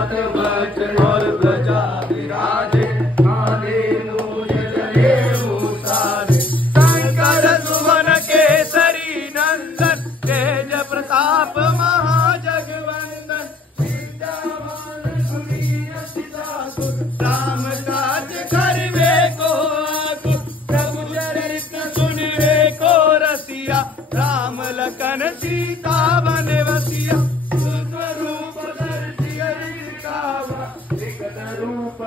सात वचन और प्रजा विराजे, हालेलूया जय उतारे। शंकर सुवन केसरी नंदन, तेज प्रताप महाजगवंदन, विद्यावान गुणी अति चातुर, राम काज करिबे को आतुर। प्रभु चरित सुनिबे को रसिया, राम लखन सीता बन बसिया। रूप दर्शि हरि दिखावा, विकट रूप